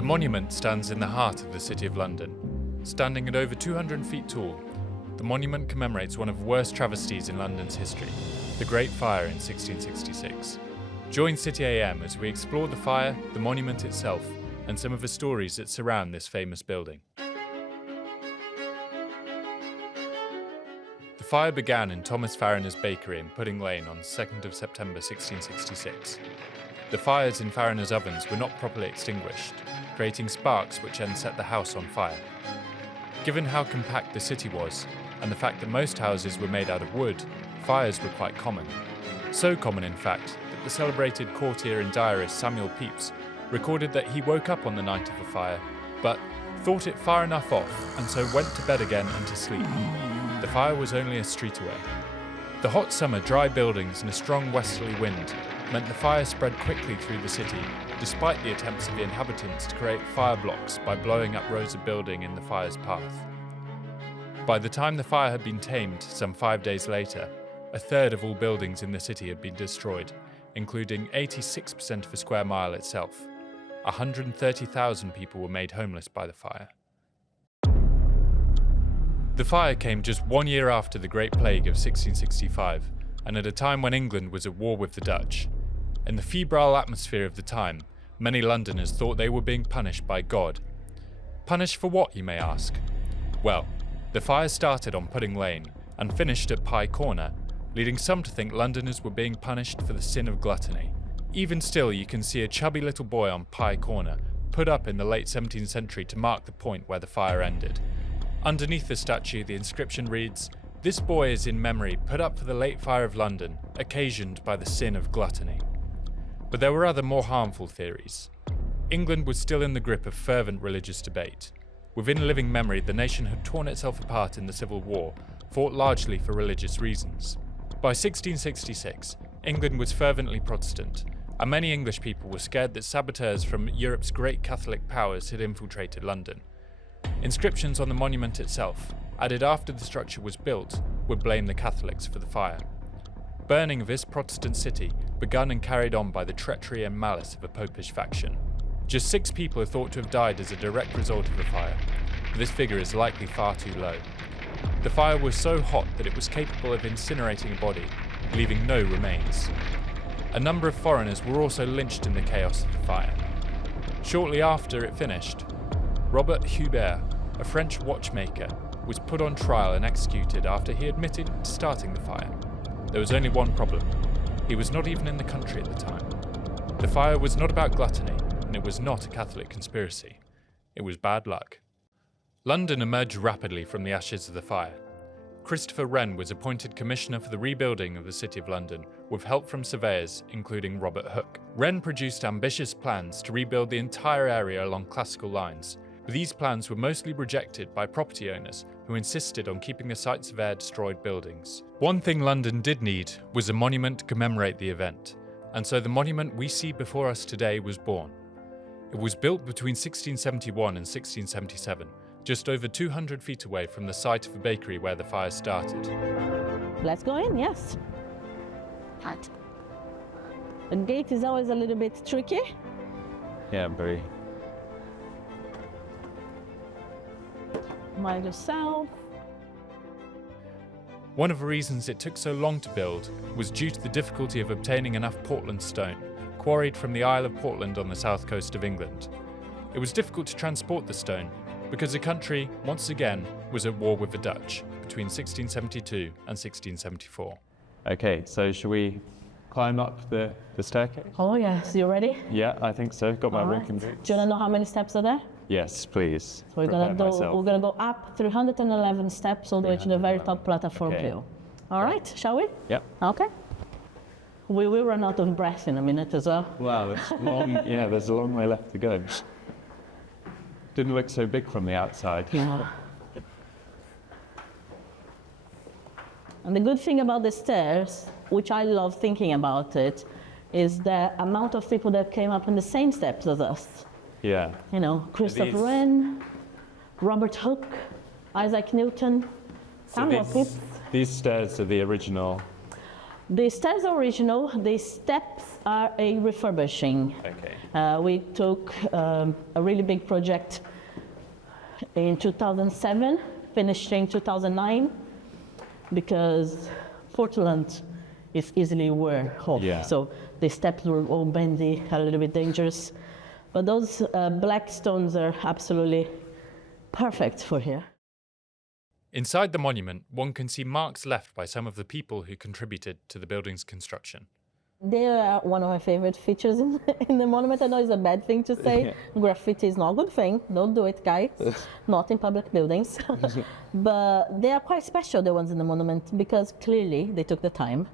The monument stands in the heart of the City of London. Standing at over 200 feet tall, the monument commemorates one of the worst travesties in London's history, the Great Fire in 1666. Join City AM as we explore the fire, the monument itself, and some of the stories that surround this famous building. The fire began in Thomas Farriner's bakery in Pudding Lane on 2nd of September 1666. The fires in Farriner's ovens were not properly extinguished, creating sparks which then set the house on fire. Given how compact the city was, and the fact that most houses were made out of wood, fires were quite common. So common, in fact, that the celebrated courtier and diarist Samuel Pepys recorded that he woke up on the night of the fire, but thought it far enough off, and so went to bed again and to sleep. The fire was only a street away. The hot summer, dry buildings and a strong westerly wind meant the fire spread quickly through the city, despite the attempts of the inhabitants to create fire blocks by blowing up rows of building in the fire's path. By the time the fire had been tamed, some 5 days later, a third of all buildings in the city had been destroyed, including 86% of a square mile itself. 130,000 people were made homeless by the fire. The fire came just 1 year after the Great Plague of 1665, and at a time when England was at war with the Dutch. In the febrile atmosphere of the time, many Londoners thought they were being punished by God. Punished for what, you may ask? Well, the fire started on Pudding Lane and finished at Pye Corner, leading some to think Londoners were being punished for the sin of gluttony. Even still, you can see a chubby little boy on Pye Corner, put up in the late 17th century to mark the point where the fire ended. Underneath the statue, the inscription reads, "This boy is in memory put up for the late fire of London, occasioned by the sin of gluttony." But there were other more harmful theories. England was still in the grip of fervent religious debate. Within living memory, the nation had torn itself apart in the Civil War, fought largely for religious reasons. By 1666, England was fervently Protestant, and many English people were scared that saboteurs from Europe's great Catholic powers had infiltrated London. Inscriptions on the monument itself, added after the structure was built, would blame the Catholics for the fire. Burning of this Protestant city begun and carried on by the treachery and malice of a popish faction. Just 6 people are thought to have died as a direct result of the fire, but this figure is likely far too low. The fire was so hot that it was capable of incinerating a body, leaving no remains. A number of foreigners were also lynched in the chaos of the fire. Shortly after it finished, Robert Hubert, a French watchmaker, was put on trial and executed after he admitted to starting the fire. There was only one problem. He was not even in the country at the time. The fire was not about gluttony, and it was not a Catholic conspiracy. It was bad luck. London emerged rapidly from the ashes of the fire. Christopher Wren was appointed Commissioner for the rebuilding of the City of London, with help from surveyors, including Robert Hooke. Wren produced ambitious plans to rebuild the entire area along classical lines, but these plans were mostly rejected by property owners who insisted on keeping the sites of their destroyed buildings. One thing London did need was a monument to commemorate the event, and so the monument we see before us today was born. It was built between 1671 and 1677, just over 200 feet away from the site of the bakery where the fire started. Let's go in, yes. The gate is always a little bit tricky. Yeah, very. Mind yourself. One of the reasons it took so long to build was due to the difficulty of obtaining enough Portland stone, quarried from the Isle of Portland on the south coast of England. It was difficult to transport the stone because the country, once again, was at war with the Dutch between 1672 and 1674. Okay, so shall we climb up the staircase? Oh yes, you ready? Yeah, I think so. Got my All right. walking boots. Do you want to know how many steps are there? Yes, please. So we're gonna go up 311 steps all the way to the very top platform Okay. view. All right, shall we? Yep. Okay. We will run out of breath in a minute as well. Wow, that's long. Yeah, there's a long way left to go. Didn't look so big from the outside. Yeah. And the good thing about the stairs, which I love thinking about it, is the amount of people that came up on the same steps as us. Yeah. You know, Christopher These- Wren, Robert Hooke, Isaac Newton, Samuel Pepys. These stairs are the original. The stairs are original, the steps are a refurbishing. Okay. We took a really big project in 2007, finished in 2009, because Portland is easily wear off. Yeah. So the steps were all bendy, a little bit dangerous. But those black stones are absolutely perfect for here. Inside the monument, one can see marks left by some of the people who contributed to the building's construction. They are one of my favorite features in the monument. I know it's a bad thing to say. Graffiti is not a good thing. Don't do it, guys. Not in public buildings. But they are quite special, the ones in the monument, because clearly they took the time.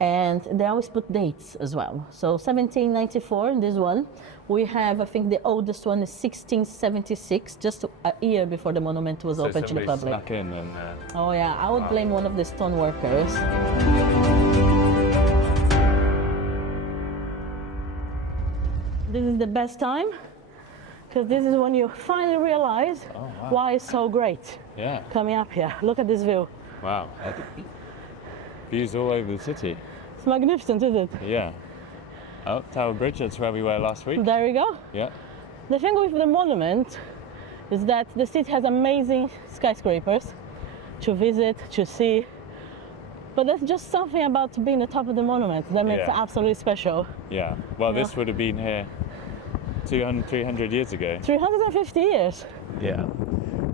And they always put dates as well. So 1794, this one. We have, I think the oldest one is 1676, just a year before the monument was open to the public. Snuck in and, Oh yeah, I would blame one of the stone workers. This is the best time, because this is when you finally realize why it's so great yeah. coming up here. Look at this view. Wow. Views all over the city. It's magnificent, isn't it? Yeah. Oh, Tower Bridge, that's where we were last week. There we go. Yeah. The thing with the monument is that the city has amazing skyscrapers to visit, to see. But there's just something about being at the top of the monument that makes it absolutely special. Yeah. Well, this would have been here 200, 300 years ago. 350 years. Yeah.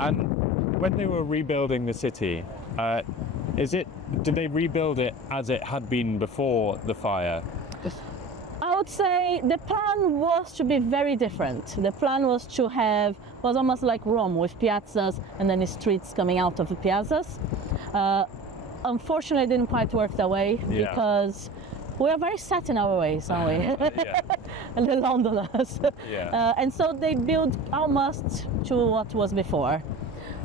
And when they were rebuilding the city, did they rebuild it as it had been before the fire? I would say the plan was to be very different. The plan was to was almost like Rome, with piazzas and then the streets coming out of the piazzas. Unfortunately, it didn't quite work that way because we are very set in our ways, aren't we? The Londoners. And so they built almost to what was before.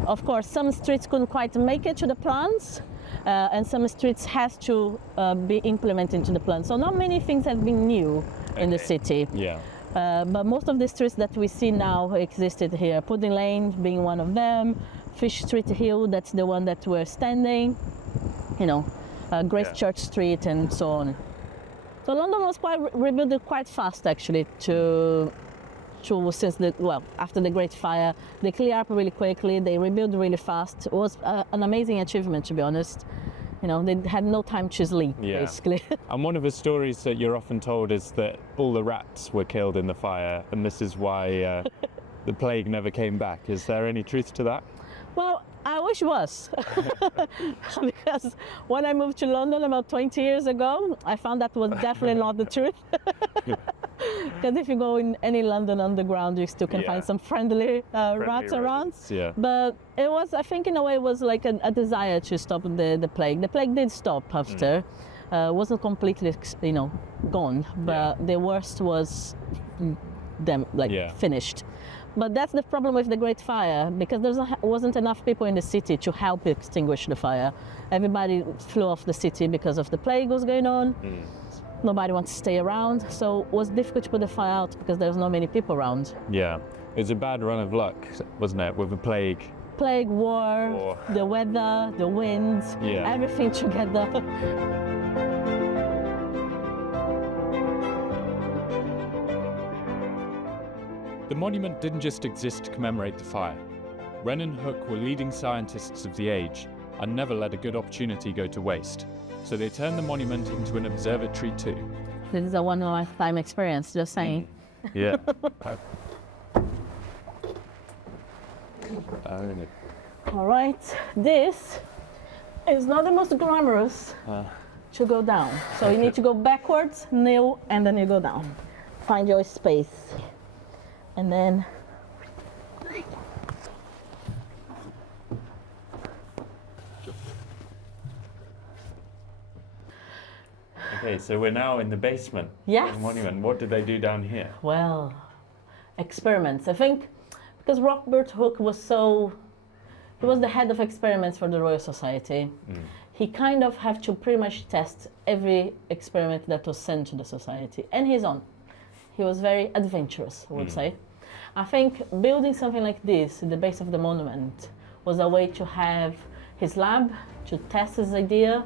Of course, some streets couldn't quite make it to the plans, and some streets has to be implemented into the plan. So not many things have been new in the city. Yeah. But most of the streets that we see now existed here. Pudding Lane being one of them, Fish Street Hill, that's the one that we're standing, you know, Grace Church Street and so on. So London was rebuilt quite fast actually after the Great Fire. They cleared up really quickly, they rebuilt really fast. It was an amazing achievement, to be honest. You know, they had no time to sleep, basically. And one of the stories that you're often told is that all the rats were killed in the fire, and this is why the plague never came back. Is there any truth to that? Well, I wish it was. Because when I moved to London about 20 years ago, I found that was definitely not the truth. Because if you go in any London underground, you still can find some friendly rats around. Yeah. But it was, I think in a way, it was like a desire to stop the plague. The plague did stop after. Wasn't completely, gone, but the worst was finished. But that's the problem with the Great Fire, because there wasn't enough people in the city to help extinguish the fire. Everybody flew off the city because of the plague was going on. Nobody wants to stay around, so it was difficult to put the fire out because there was not many people around. Yeah, it was a bad run of luck, wasn't it, with the plague? Plague, war, the weather, the winds, everything together. The monument didn't just exist to commemorate the fire. Wren and Hooke were leading scientists of the age and never let a good opportunity go to waste. So they turned the monument into an observatory too. This is a one-lifetime experience, just saying. Yeah. All right, this is not the most glamorous to go down. So you need to go backwards, kneel, and then you go down. Find your space. And then Okay, so we're now in the basement of the monument. What did they do down here? Well, experiments. I think because Robert Hooke he was the head of experiments for the Royal Society. He kind of had to pretty much test every experiment that was sent to the society, and his own. He was very adventurous, I would say. I think building something like this at the base of the monument was a way to have his lab, to test his idea,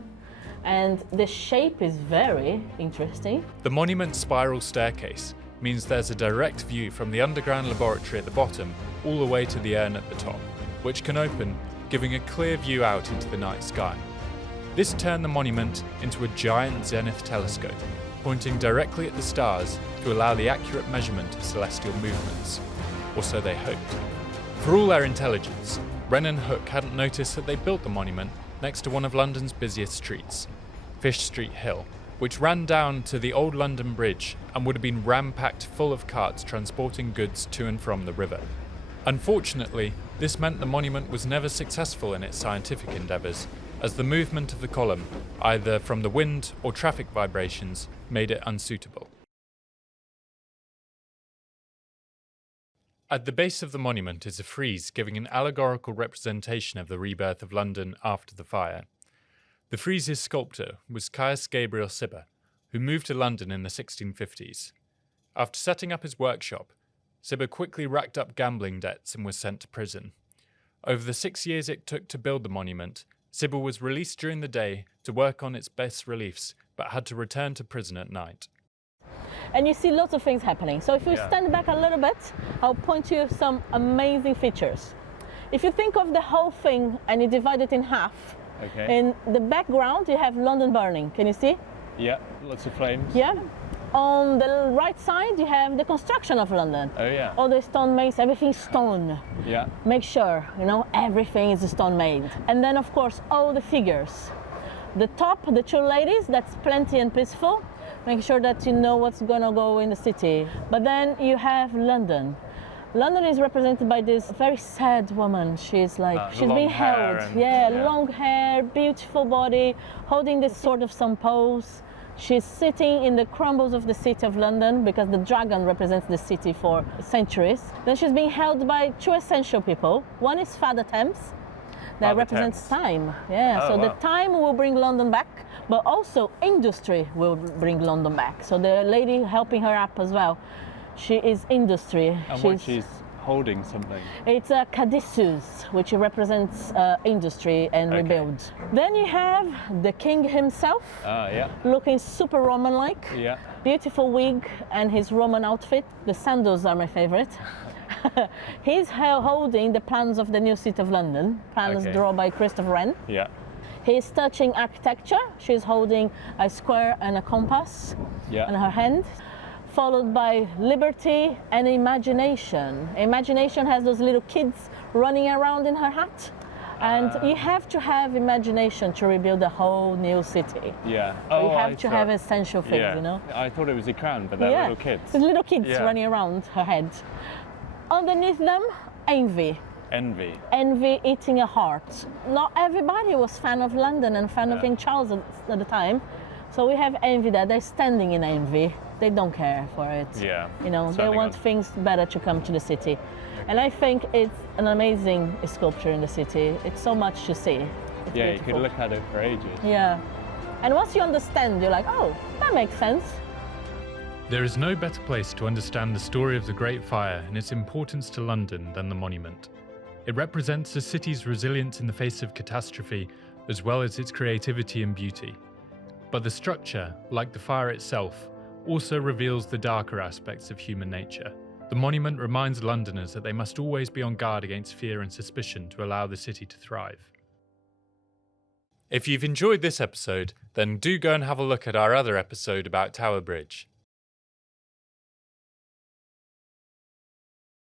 And the shape is very interesting. The monument's spiral staircase means there's a direct view from the underground laboratory at the bottom all the way to the urn at the top, which can open, giving a clear view out into the night sky. This turned the monument into a giant zenith telescope, pointing directly at the stars to allow the accurate measurement of celestial movements, or so they hoped. For all their intelligence, Wren and Hooke hadn't noticed that they built the monument next to one of London's busiest streets, Fish Street Hill, which ran down to the old London Bridge and would have been ram-packed full of carts transporting goods to and from the river. Unfortunately, this meant the monument was never successful in its scientific endeavours, as the movement of the column, either from the wind or traffic vibrations, made it unsuitable. At the base of the monument is a frieze giving an allegorical representation of the rebirth of London after the fire. The frieze's sculptor was Caius Gabriel Cibber, who moved to London in the 1650s. After setting up his workshop, Cibber quickly racked up gambling debts and was sent to prison. Over the 6 years it took to build the monument, Cibber was released during the day to work on its bas reliefs, but had to return to prison at night. And you see lots of things happening. So if you stand back a little bit, I'll point to some amazing features. If you think of the whole thing and you divide it in half, in the background you have London burning. Can you see? Yeah, lots of flames. Yeah. On the right side you have the construction of London. Oh yeah. All the stone made, everything's stone. Yeah. Make sure, everything is stone made. And then of course all the figures. The top, the two ladies, that's plenty and peaceful. Make sure that you know what's gonna go in the city. But then you have London. London is represented by this very sad woman. She's being held. Long hair, beautiful body, holding this sort of some pose. She's sitting in the crumbles of the city of London because the dragon represents the city for centuries. Then she's being held by two essential people. One is Father Thames, that represents time. The time will bring London back, but also industry will bring London back. So the lady helping her up as well, she is industry. And she's holding something. It's a caduceus, which represents industry and rebuild. Then you have the king himself, looking super Roman-like. Yeah. Beautiful wig and his Roman outfit. The sandals are my favorite. He's holding the plans of the new city of London, plans drawn by Christopher Wren. Yeah. He's touching architecture. She's holding a square and a compass in her hand, followed by liberty and imagination. Imagination has those little kids running around in her hat. And you have to have imagination to rebuild a whole new city. Yeah. You have to have essential things, I thought it was a crown, but they're little kids. There's little kids running around her head. Underneath them, envy. Envy eating a heart. Not everybody was fan of London and fan of King Charles at the time. So we have envy there. They're standing in envy. They don't care for it. Yeah. They want things better to come to the city. And I think it's an amazing sculpture in the city. It's so much to see. It's beautiful. You could look at it for ages. Yeah. And once you understand, you're like, oh, that makes sense. There is no better place to understand the story of the Great Fire and its importance to London than the monument. It represents the city's resilience in the face of catastrophe, as well as its creativity and beauty. But the structure, like the fire itself, also reveals the darker aspects of human nature. The monument reminds Londoners that they must always be on guard against fear and suspicion to allow the city to thrive. If you've enjoyed this episode, then do go and have a look at our other episode about Tower Bridge.